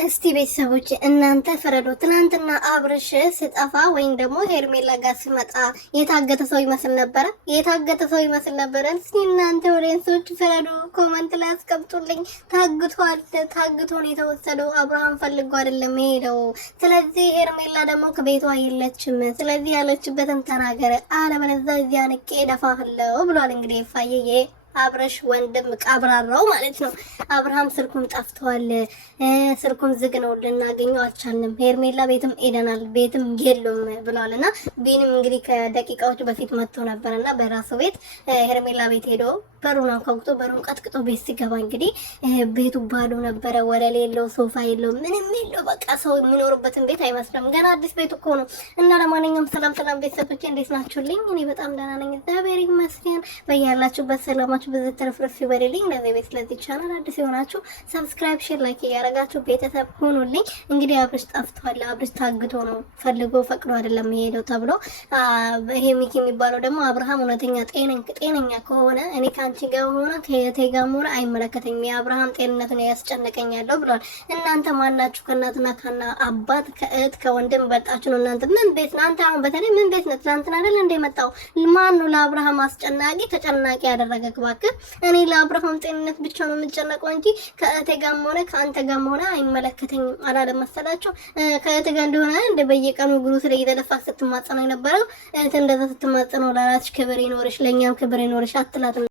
እስቲ ቤተሰቦች እናንተ ፍረዱ። ትናንትና አብርሽ ስጠፋ ወይም ደግሞ ሄርሜላ ጋር ሲመጣ የታገተ ሰው ይመስል ነበረ። እስቲ እናንተ ኦዲየንሶች ፍረዱ፣ ኮመንት ላይ አስቀምጡልኝ። ታግቶ ነው የተወሰደው። አብርሃም ፈልጎ አይደለም ሄደው። ስለዚህ ሄርሜላ ደግሞ ከቤቷ የለችም። ስለዚህ ያለችበትን ተናገረ፣ አለበለዚያ እዚያ ንቄ ደፋፍለው ብሏል። እንግዲህ ፋየዬ አብረሽ ወንድም ቀብራራው ማለት ነው። አብርሃም ስልኩም ጠፍቷል፣ ስልኩም ዝግ ነው፣ ልናገኘው አልቻልንም። ሄርሜላ ቤትም ሄደናል፣ ቤትም የሉም ብሏልና ቢንም እንግዲህ ከደቂቃዎች በፊት መጥቶ ነበርና በራሱ ቤት ሄርሜላ ቤት ሄዶ በሩን አንኳኩቶ በሩን ቀጥቅጦ ቤት ሲገባ እንግዲህ ቤቱ ባዶ ነበረ። ወለል የለው፣ ሶፋ የለው፣ ምንም የለው። በቃ ሰው የሚኖርበትን ቤት አይመስልም። ገና አዲስ ቤት እኮ ነው። እና ለማንኛውም ሰላም ቤተሰቦቼ እንዴት ናችሁልኝ? እኔ በጣም ደህና ነኝ፣ እግዚአብሔር ይመስገን። በያላችሁበት ሰላማችሁ ብዙ ተረፍረፍ ይበልልኝ። ለዚህ ቤት ለዚህ ቻናል አዲስ የሆናችሁ ሰብስክራይብ፣ ሼር፣ ላይክ ያደረጋችሁ ቤተሰብ ሆኑልኝ። እንግዲህ አብርሽ ጠፍቷል። አብርሽ ታግቶ ነው፣ ፈልጎ ፈቅዶ አይደለም የሄደው ተብሎ ይሄ ሚኪ የሚባለው ደግሞ አብርሃም እውነተኛ ጤነኛ ከሆነ እኔ አንቺ ጋር ሆነ ከየቴ ጋር ሆነ አይመለከተኝም፣ የአብርሃም ጤንነት ነው ያስጨነቀኝ ያለው ብሏል። እናንተ ማናችሁ? ከእናትና ከና አባት ከእህት ከወንድም በልጣችሁ ነው እናንተ። ምን ቤት ነው አንተ? አሁን በተለይ ምን ቤት ነው? ትናንትና አይደል እንደ መጣው ማን ነው ለአብርሃም አስጨናቂ ተጨናቂ ያደረገ? እባክህ እኔ ለአብርሃም ጤንነት ብቻ ነው የምጨነቀው እንጂ ከእህቴ ጋር ሆነ ከአንተ ጋር ሆነ አይመለከተኝም አላለም መሰላችሁ? ከእህቴ ጋር እንደሆነ እንደ በየቀኑ እግሩ ስለ እየተደፋ ስትማጸነው የነበረው እህት እንደዛ ስትማጸነው ለራስሽ ክብር ይኖርሽ ለኛም ክብር ይኖርሽ አትላትም?